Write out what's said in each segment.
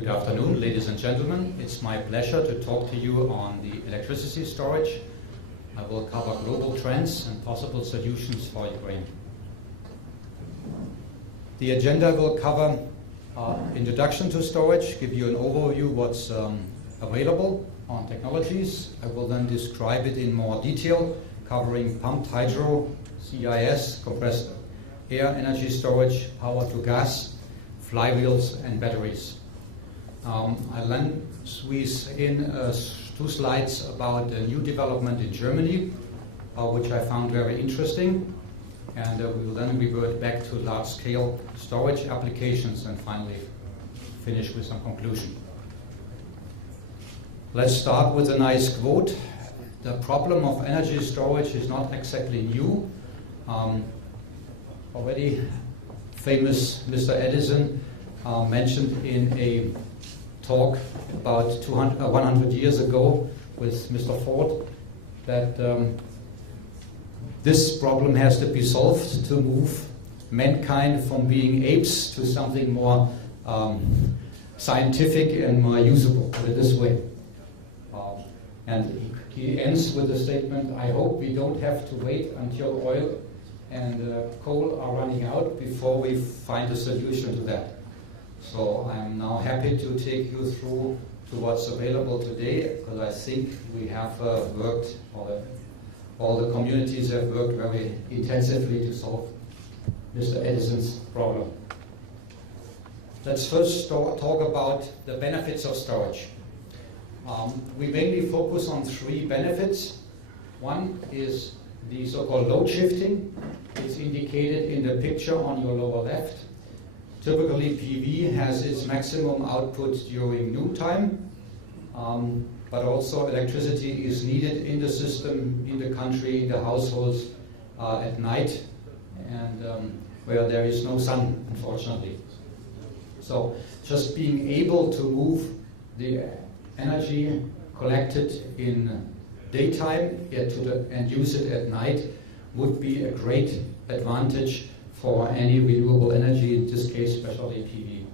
Good afternoon, ladies and gentlemen. It's my pleasure to talk to you on the electricity storage. I will cover global trends and possible solutions for Ukraine. The agenda will cover introduction to storage, give you an overview what's available on technologies. I will then describe it in more detail, covering pumped hydro, CIS, compressed air energy storage, power to gas, flywheels and batteries. I'll then squeeze in 2 slides about a new development in Germany, which I found very interesting, and we will then revert back to large-scale storage applications and finally finish with some conclusion. Let's start with a nice quote. The problem of energy storage is not exactly new. Already famous Mr. Edison mentioned in a talk about 100 years ago with Mr. Ford that this problem has to be solved to move mankind from being apes to something more scientific and more usable, put it this way. And he ends with a statement, I hope we don't have to wait until oil and coal are running out before we find a solution to that. So I'm now happy to take you through to what's available today, because I think we have worked, all the communities have worked very intensively to solve Mr. Edison's problem. Let's first talk about the benefits of storage. We mainly focus on 3 benefits. One is the so-called load shifting. It's indicated in the picture on your lower left. Typically, PV has its maximum output during noontime, but also electricity is needed in the system, in the country, in the households at night, and where there is no sun, unfortunately. So just being able to move the energy collected in daytime and use it at night would be a great advantage for any renewable energy, in this case especially PV.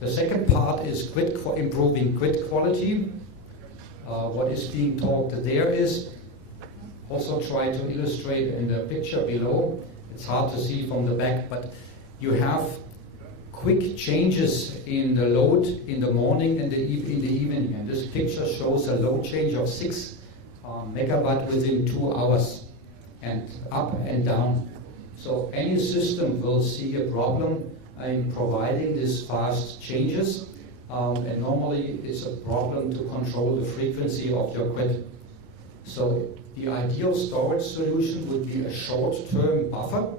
The second part is improving grid quality. What is being talked there is, also try to illustrate in the picture below, it's hard to see from the back, but you have quick changes in the load in the morning and in the evening. And this picture shows a load change of 6 megawatt within 2 hours, and up and down. So any system will see a problem in providing these fast changes, and normally it's a problem to control the frequency of your grid. So the ideal storage solution would be a short-term buffer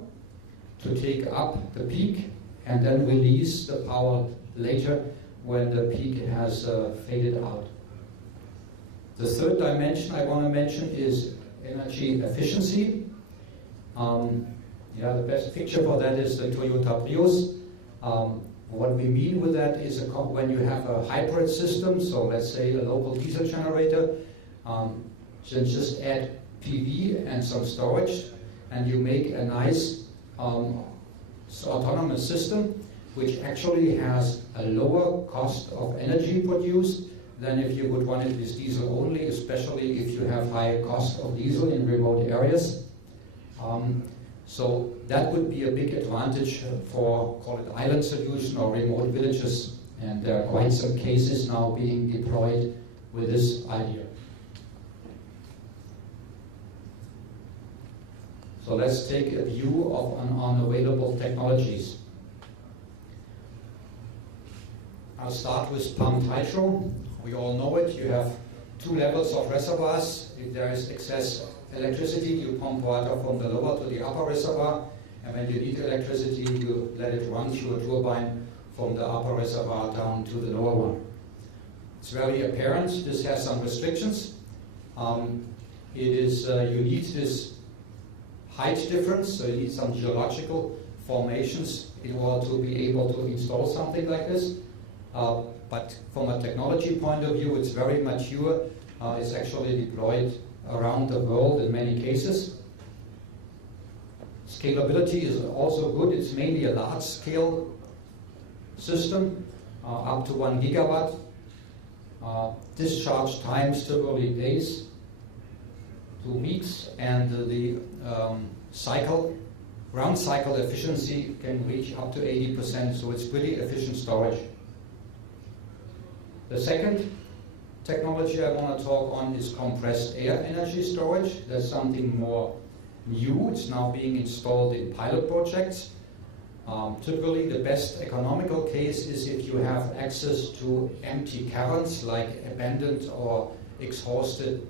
to take up the peak and then release the power later when the peak has faded out. The third dimension I want to mention is energy efficiency. The best picture for that is the Toyota Prius. What we mean with that is when you have a hybrid system, so let's say a local diesel generator, then just add PV and some storage, and you make a nice autonomous system which actually has a lower cost of energy produced than if you would run it with diesel only, especially if you have high cost of diesel in remote areas. So that would be a big advantage for, call it island solution or remote villages, and there are quite some cases now being deployed with this idea. So let's take a view of on available technologies. I'll start with pumped hydro. We all know it. You have 2 levels of reservoirs. If there is excess electricity, you pump water from the lower to the upper reservoir, and when you need electricity, you let it run through a turbine from the upper reservoir down to the lower one. It's very apparent. This has some restrictions. You need this height difference, so you need some geological formations in order to be able to install something like this. But from a technology point of view, it's very mature. It's actually deployed around the world in many cases. Scalability is also good. It's mainly a large-scale system. up to 1 gigawatt. Discharge times typically days to weeks, and the ground cycle efficiency can reach up to 80%, so it's pretty efficient storage. The second technology I want to talk on is compressed air energy storage. There's something more new. It's now being installed in pilot projects. Typically, the best economical case is if you have access to empty caverns like abandoned or exhausted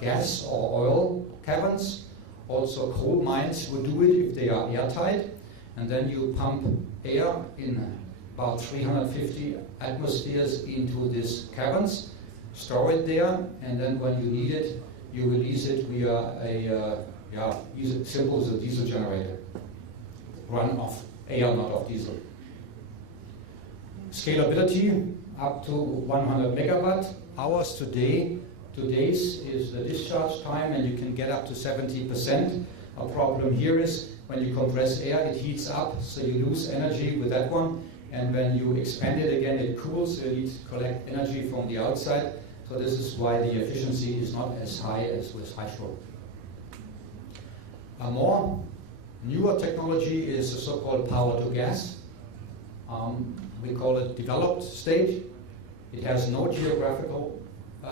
gas or oil caverns. Also, coal mines would do it if they are airtight, and then you pump air in about 350 atmospheres into these caverns, store it there, and then when you need it, you release it via a simple as a diesel generator. Run off air, not off diesel. Scalability up to 100 megawatt hours today. Today's is the discharge time, and you can get up to 70%. A problem here is when you compress air, it heats up, so you lose energy with that one. And when you expand it again, it cools, so you need to collect energy from the outside. So this is why the efficiency is not as high as with hydro. A more newer technology is the so-called power to gas. We call it developed state. It has no geographical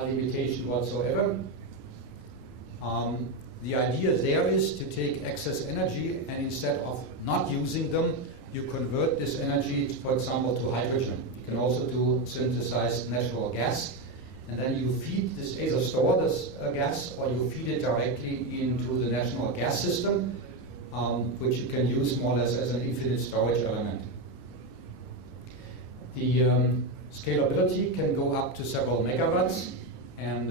limitation whatsoever. The idea there is to take excess energy, and instead of not using them, you convert this energy, for example, to hydrogen. You can also do synthesized natural gas, and then you feed this, either store this gas, or you feed it directly into the national gas system, which you can use more or less as an infinite storage element. The scalability can go up to several megawatts, and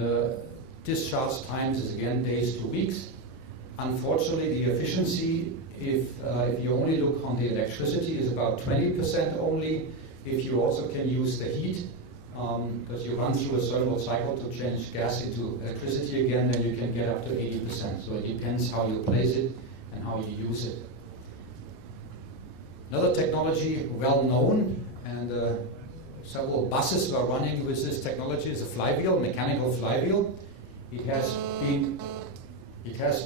discharge times is again days to weeks. Unfortunately, the efficiency, if you only look on the electricity, is about 20% only. If you also can use the heat, because you run through a thermal cycle to change gas into electricity again, then you can get up to 80%. So it depends how you place it and how you use it. Another technology well known, and several buses were running with this technology, is a flywheel, mechanical flywheel. It has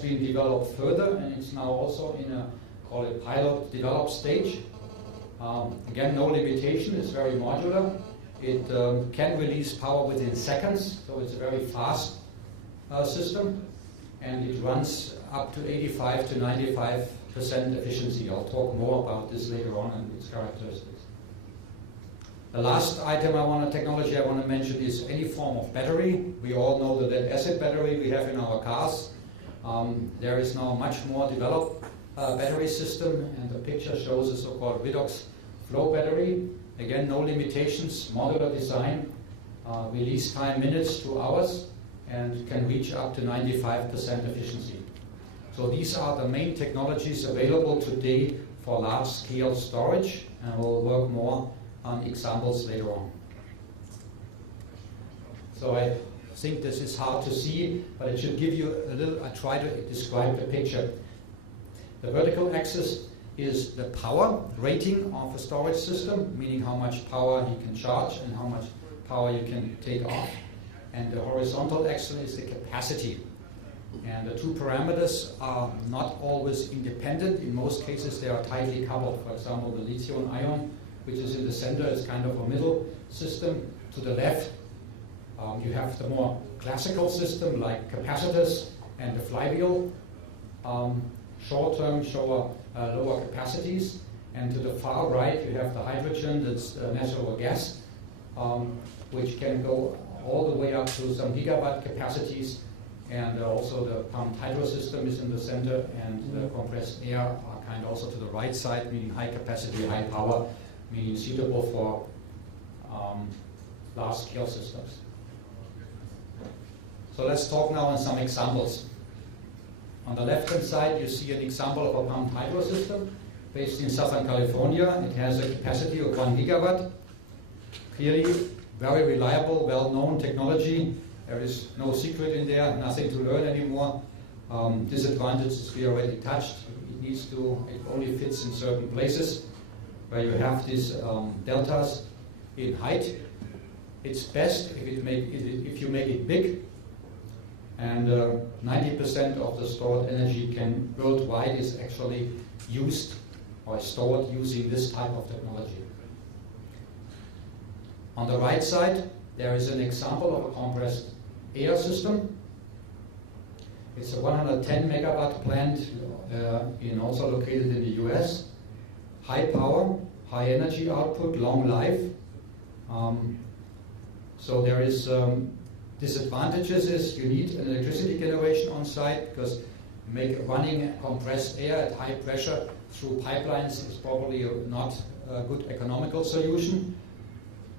been developed further, and it's now also in a, call it pilot developed stage. Again, no limitation, it's very modular. It can release power within seconds, so it's a very fast system, and it runs up to 85 to 95% efficiency. I'll talk more about this later on and its characteristics. The last technology I want to mention is any form of battery. We all know the lead acid battery we have in our cars. There is now much more developed battery system, and the picture shows a so-called redox flow battery. Again, no limitations, modular design, release time minutes to hours, and can reach up to 95% efficiency. So these are the main technologies available today for large-scale storage, and we'll work more on examples later on. So I think this is hard to see, but it should give you a little, I try to describe the picture. The vertical axis is the power rating of a storage system, meaning how much power you can charge and how much power you can take off. And the horizontal axis is the capacity. And the two parameters are not always independent. In most cases, they are tightly coupled. For example, the lithium ion, which is in the center, is kind of a middle system. To the left, you have the more classical system like capacitors and the flywheel. Short-term show lower capacities, and to the far right you have the hydrogen, that's natural gas, which can go all the way up to some gigawatt capacities, and also the pumped hydro system is in the center, and the compressed air are kind of also to the right side, meaning high capacity, high power, meaning suitable for large-scale systems. So let's talk now on some examples. On the left-hand side, you see an example of a pumped hydro system based in Southern California. It has a capacity of 1 gigawatt. Clearly, very reliable, well-known technology. There is no secret in there, nothing to learn anymore. Disadvantages we already touched. It only fits in certain places where you have these deltas. in height. It's best if you make it big, and 90% of the stored energy worldwide is actually used or stored using this type of technology. On the right side, there is an example of a compressed air system. It's a 110 megawatt plant also located in the US. High power, high energy output, long life. So there is disadvantages is you need an electricity generation on site, because running compressed air at high pressure through pipelines is probably not a good economical solution.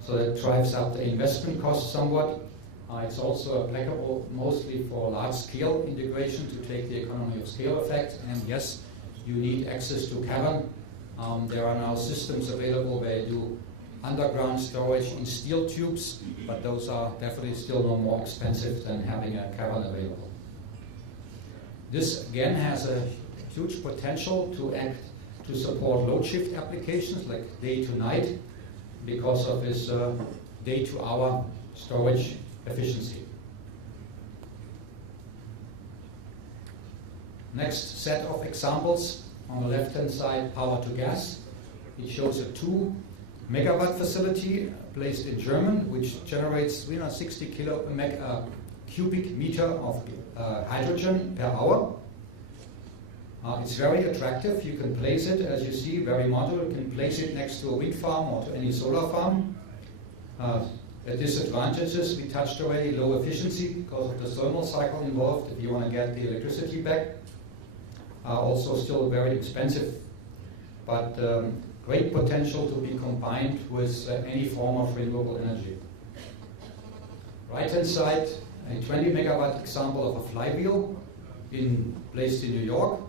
So that drives up the investment cost somewhat. It's also applicable mostly for large-scale integration to take the economy of scale effect. And yes, you need access to cavern. There are now systems available where you do underground storage in steel tubes, but those are definitely still no more expensive than having a cavern available. This again has a huge potential to support load shift applications like day to night, because of this day-to-hour storage efficiency. Next set of examples. On the left-hand side, power to gas. It shows a 2 megawatt facility placed in Germany, which generates 360 cubic meter of hydrogen per hour. It's very attractive. You can place it, as you see, very modular. You can place it next to a wind farm or to any solar farm. The disadvantages we touched already: low efficiency because of the thermal cycle involved if you want to get the electricity back. Also still very expensive, but great potential to be combined with any form of renewable energy. Right-hand side, a 20 megawatt example of a flywheel placed in New York.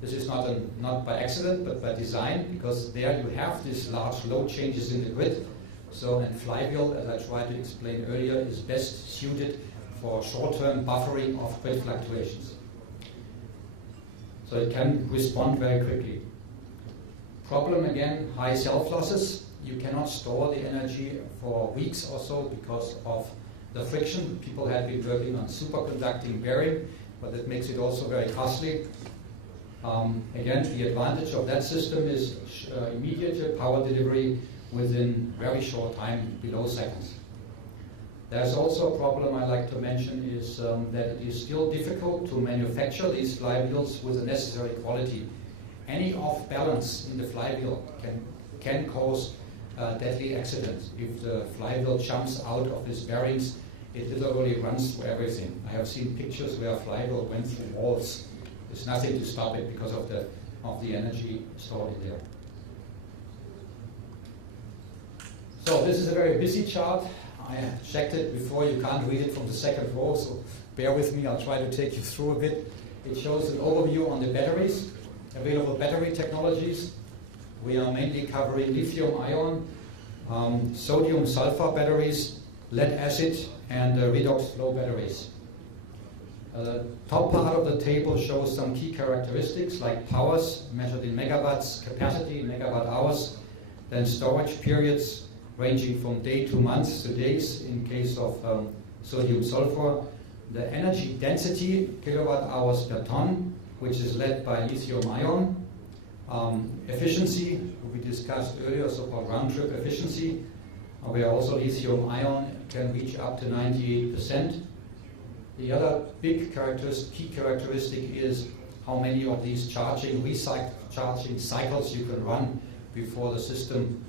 This is not by accident, but by design, because there you have these large load changes in the grid. So, and flywheel, as I tried to explain earlier, is best suited for short-term buffering of grid fluctuations. So it can respond very quickly. Problem again, high self-losses. You cannot store the energy for weeks or so because of the friction. People have been working on superconducting bearing, but that makes it also very costly. Again, the advantage of that system is immediate power delivery within very short time, below seconds. There's also a problem I'd like to mention is that it is still difficult to manufacture these flywheels with the necessary quality. Any off balance in the flywheel can cause deadly accidents. If the flywheel jumps out of its bearings, it literally runs through everything. I have seen pictures where a flywheel went through walls. There's nothing to stop it because of the energy stored in there. So this is a very busy chart. I checked it before. You can't read it from the second row, so bear with me. I'll try to take you through a bit. It shows an overview on the batteries, available battery technologies. We are mainly covering lithium-ion, sodium-sulfur batteries, lead acid, and redox flow batteries. The top part of the table shows some key characteristics like powers measured in megawatts, capacity in megawatt hours, then storage periods ranging from day to months to days in case of sodium sulfur, the energy density, kilowatt hours per ton, which is led by lithium ion, efficiency, we discussed earlier, so-called round-trip efficiency, where also lithium ion can reach up to 98%. The other big key characteristic is how many of these charging cycles you can run before the system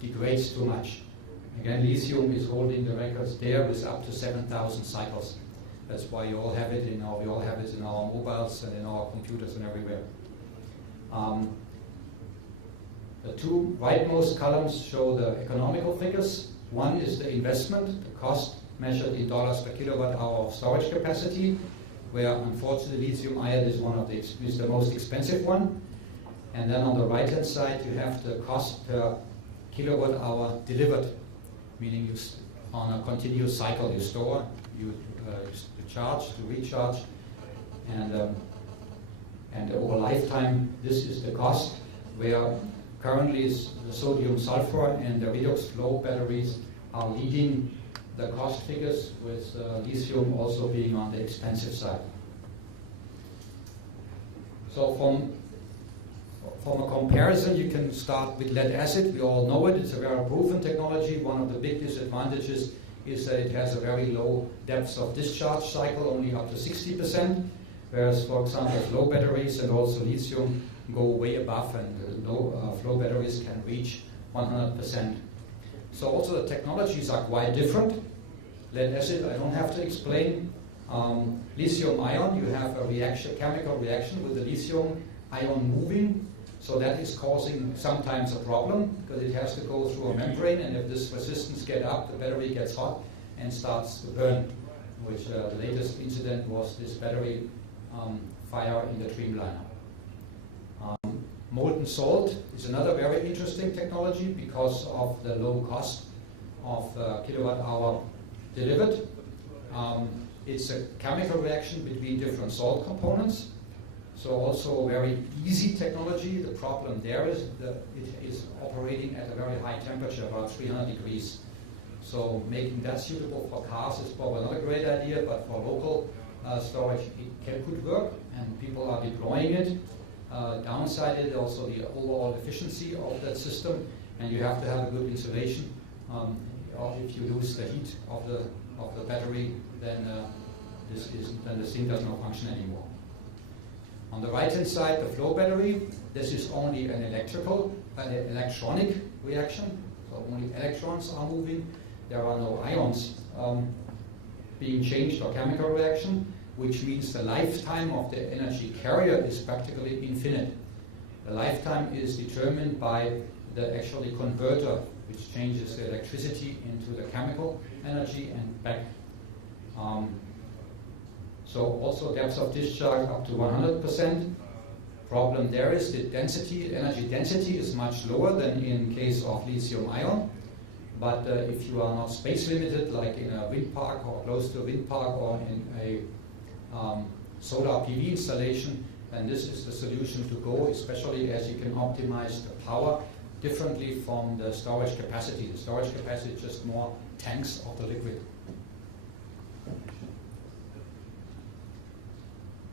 degrades too much. Again, lithium is holding the records there with up to 7,000 cycles. That's why we all have it in our mobiles and in our computers and everywhere. The two rightmost columns show the economical figures. One is the investment, the cost measured in dollars per kilowatt hour of storage capacity, where unfortunately lithium ion is the most expensive one. And then on the right-hand side, you have the cost per kilowatt hour delivered, meaning on a continuous cycle you store, you charge, to recharge, and over lifetime this is the cost, where currently the sodium sulfur and the redox flow batteries are leading the cost figures, with lithium also being on the expensive side. So from a comparison, you can start with lead acid. We all know it. It's a very proven technology. One of the big disadvantages is that it has a very low depth of discharge cycle, only up to 60%, whereas, for example, flow batteries and also lithium go way above, and low flow batteries can reach 100%. So also the technologies are quite different. Lead acid, I don't have to explain. Lithium ion, you have a reaction, chemical reaction with the lithium ion moving. So that is causing sometimes a problem, because it has to go through a membrane, and if this resistance gets up, the battery gets hot and starts to burn, which the latest incident was this battery fire in the Dreamliner. Molten salt is another very interesting technology because of the low cost of kilowatt hour delivered. It's a chemical reaction between different salt components. So also a very easy technology. The problem there is that it is operating at a very high temperature, about 300 degrees. So making that suitable for cars is probably not a great idea, but for local storage it could work, and people are deploying it. Downside is also the overall efficiency of that system, and you have to have a good insulation. Or if you lose the heat of the battery, then the thing does not function anymore. On the right-hand side, the flow battery. This is only an electronic reaction, so only electrons are moving. There are no ions being changed or chemical reaction, which means the lifetime of the energy carrier is practically infinite. The lifetime is determined by the actually converter, which changes the electricity into the chemical energy and back. So also depth of discharge up to 100%. Problem there is the density, energy density is much lower than in case of lithium ion. But if you are not space limited, like in a wind park or close to a wind park or in a solar PV installation, then this is the solution to go, especially as you can optimize the power differently from the storage capacity. The storage capacity is just more tanks of the liquid.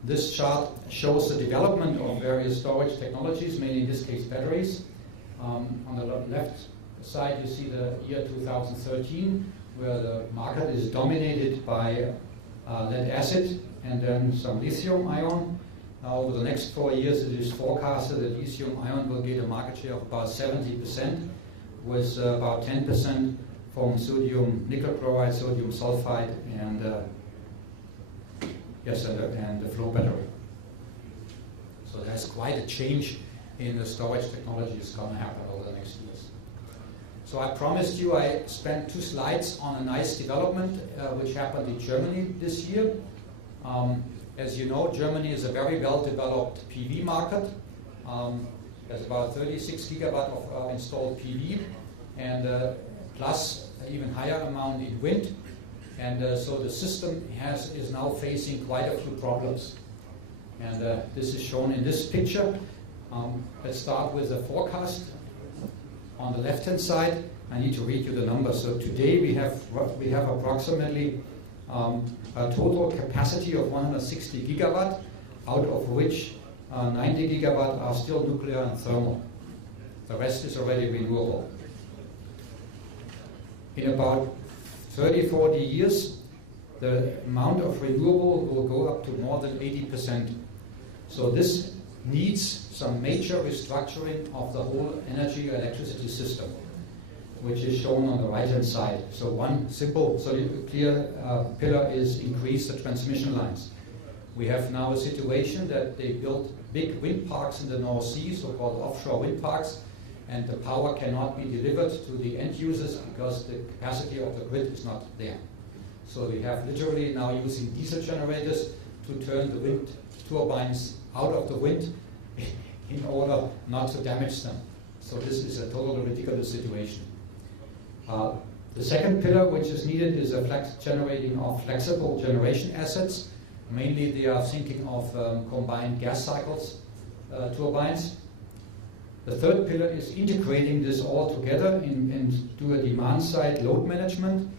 This chart shows the development of various storage technologies, mainly in this case batteries. On the left side you see the year 2013, where the market is dominated by lead acid and then some lithium ion. Now over the next 4 years it is forecasted that lithium ion will get a market share of about 70%, with about 10% from sodium nickel chloride, sodium sulfide, and and the flow battery. So there's quite a change in the storage technology that's going to happen over the next years. So I promised you I spent 2 slides on a nice development which happened in Germany this year. As you know, Germany is a very well-developed PV market. There's about 36 gigawatt of installed PV, and plus an even higher amount in wind. And so the system is now facing quite a few problems. And this is shown in this picture. Let's start with the forecast. On the left-hand side, I need to read you the numbers. So today we have approximately a total capacity of 160 gigawatt, out of which 90 gigawatt are still nuclear and thermal. The rest is already renewable. In about 30-40 years, the amount of renewable will go up to more than 80%. So this needs some major restructuring of the whole energy electricity system, which is shown on the right-hand side. So one simple, clear pillar is increase the transmission lines. We have now a situation that they built big wind parks in the North Sea, so-called offshore wind parks, and the power cannot be delivered to the end users because the capacity of the grid is not there. So we have literally now using diesel generators to turn the wind turbines out of the wind in order not to damage them. So this is a totally ridiculous situation. The second pillar which is needed is a generating of flexible generation assets. Mainly they are thinking of combined gas cycles turbines. The third pillar is integrating this all together and do a demand-side load management.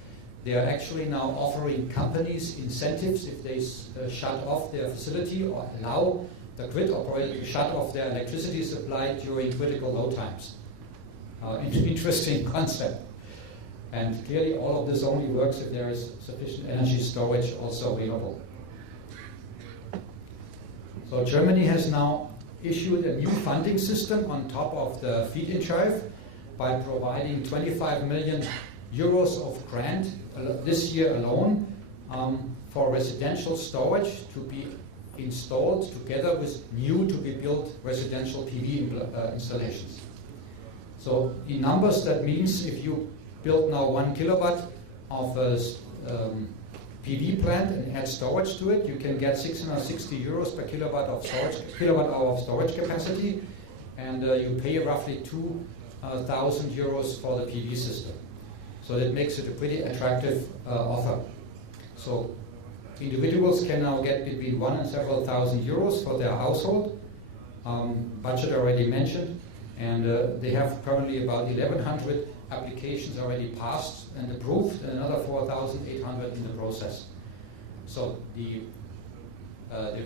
They are actually now offering companies incentives if they shut off their facility or allow the grid operator to shut off their electricity supply during critical load times. Interesting concept. And clearly all of this only works if there is sufficient energy storage also available. So Germany has now issued a new funding system on top of the feed-in tariff by providing 25 million euros of grant this year alone for residential storage to be installed together with new to be built residential PV installations. So in numbers, that means if you build now 1 kilowatt of a PV plant and add storage to it, you can get 660 euros per kilowatt hour of storage capacity, and you pay roughly 2,000 euros for the PV system. So that makes it a pretty attractive offer. So individuals can now get between 1 and several thousand euros for their household, budget already mentioned, and they have currently about 1,100 applications already passed and approved, and another 4,800 in the process. So the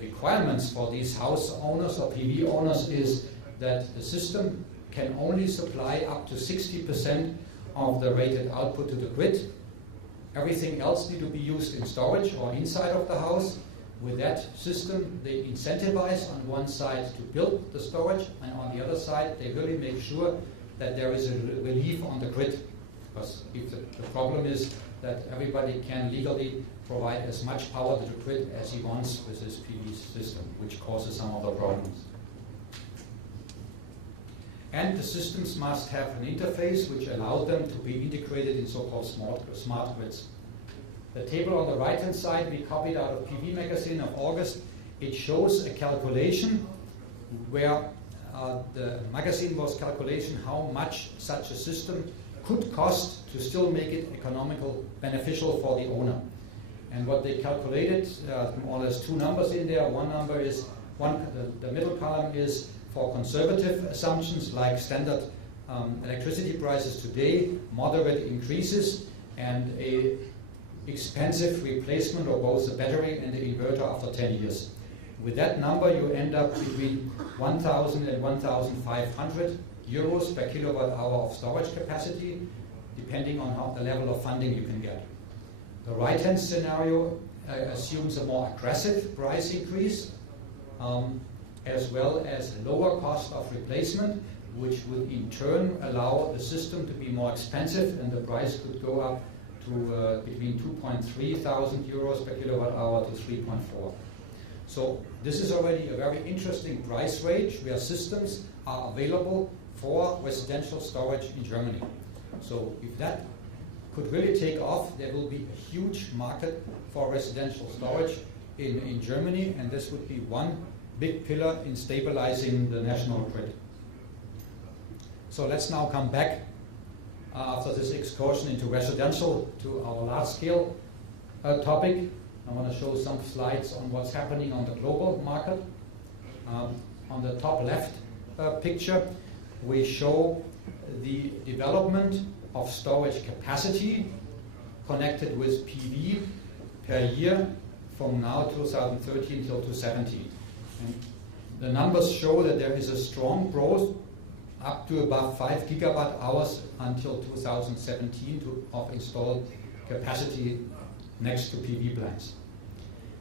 requirements for these house owners or PV owners is that the system can only supply up to 60% of the rated output to the grid. Everything else needs to be used in storage or inside of the house. With that system, they incentivize on one side to build the storage, and on the other side, they really make sure that there is a relief on the grid. Because if the problem is that everybody can legally provide as much power to the grid as he wants with his PV system, which causes some of the problems. And the systems must have an interface which allows them to be integrated in so-called smart grids. The table on the right-hand side we copied out of PV Magazine of August. It shows a calculation where the magazine was calculating how much such a system could cost to still make it economical, beneficial for the owner. And what they calculated, more or less two numbers in there. One number is, the middle column is for conservative assumptions like standard electricity prices today, moderate increases, and a expensive replacement of both the battery and the inverter after 10 years. With that number, you end up between 1,000 and 1,500 euros per kilowatt hour of storage capacity, depending on how the level of funding you can get. The right-hand scenario assumes a more aggressive price increase, as well as lower cost of replacement, which would in turn allow the system to be more expensive, and the price could go up to between 2.3 thousand euros per kilowatt hour to 3.4. So this is already a very interesting price range where systems are available for residential storage in Germany. So if that could really take off, there will be a huge market for residential storage in Germany, and this would be one big pillar in stabilizing the national grid. So let's now come back after this excursion into residential to our large-scale topic. I want to show some slides on what's happening on the global market. On the top left picture, we show the development of storage capacity connected with PV per year from now 2013 till 2017. And the numbers show that there is a strong growth up to about 5 gigawatt hours until 2017 of installed capacity next to PV plants.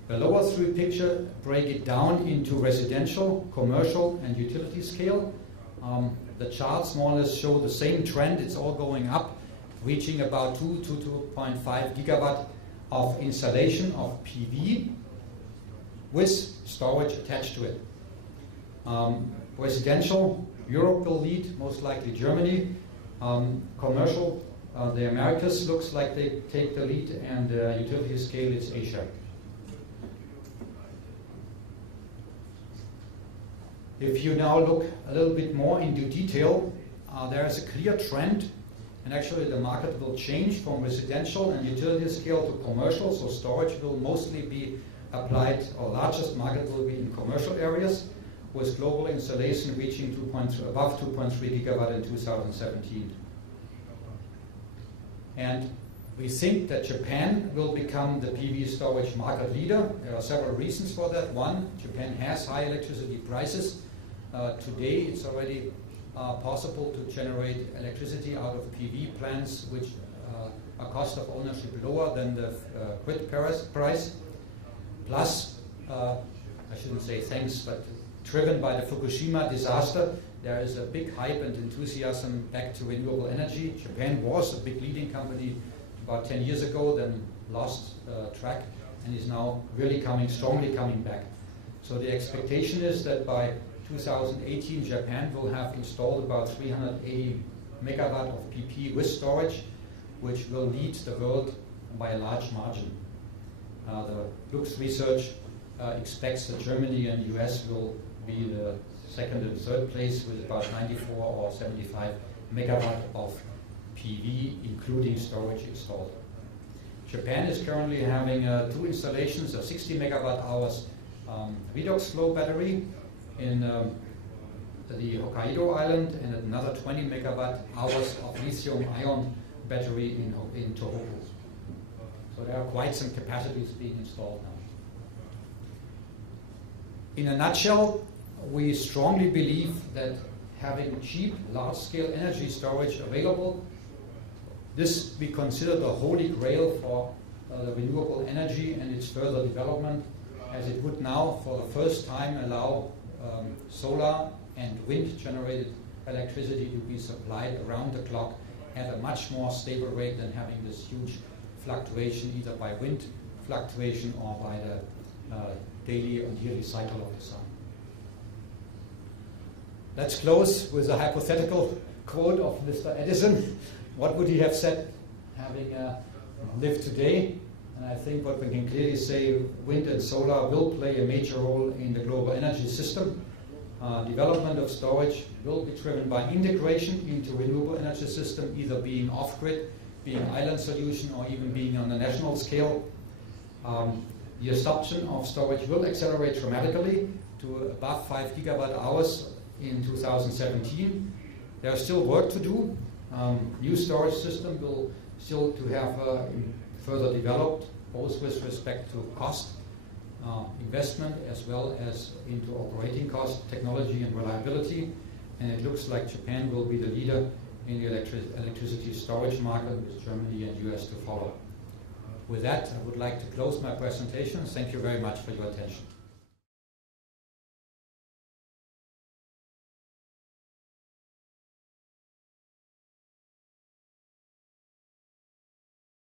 The lower three pictures break it down into residential, commercial, and utility scale. The charts more or less show the same trend. It's all going up, reaching about 2 to 2.5 gigawatt of installation of PV with storage attached to it. Residential, Europe will lead, most likely Germany. Commercial, the Americas looks like they take the lead, and utility scale is Asia. If you now look a little bit more into detail, there is a clear trend, and actually the market will change from residential and utility scale to commercial, so storage will mostly be applied, or largest market will be in commercial areas, with global installation reaching above 2.3 gigawatt in 2017. And we think that Japan will become the PV storage market leader. There are several reasons for that. One, Japan has high electricity prices. Today it's already possible to generate electricity out of PV plants which are cost of ownership lower than the grid price. Plus, I shouldn't say thanks, but driven by the Fukushima disaster, there is a big hype and enthusiasm back to renewable energy. Japan was a big leading company about 10 years ago, then lost track, and is now really strongly coming back. So the expectation is that by 2018, Japan will have installed about 380 megawatt of PP with storage, which will lead the world by a large margin. The Lux Research expects that Germany and US will be the second and third place with about 94 or 75 megawatt of PV, including storage installed. Japan is currently having 2 installations of 60 megawatt hours redox flow battery in the Hokkaido island, and another 20 megawatt hours of lithium-ion battery in Tohoku. So there are quite some capacities being installed now. In a nutshell, we strongly believe that having cheap, large-scale energy storage available, this we consider the holy grail for the renewable energy and its further development, as it would now, for the first time, allow solar and wind-generated electricity to be supplied around the clock at a much more stable rate than having this huge fluctuation, either by wind fluctuation or by the daily or yearly cycle of the sun. Let's close with a hypothetical quote of Mr. Edison. What would he have said having lived today? And I think what we can clearly say, wind and solar will play a major role in the global energy system. Development of storage will be driven by integration into renewable energy system, either being off-grid, being an island solution, or even being on a national scale. The adoption of storage will accelerate dramatically to above 5 gigawatt hours in 2017. There is still work to do. New storage system will still to have further developed, both with respect to cost, investment, as well as into operating cost, technology and reliability. And it looks like Japan will be the leader in the electricity storage market, with Germany and US to follow. With that, I would like to close my presentation. Thank you very much for your attention.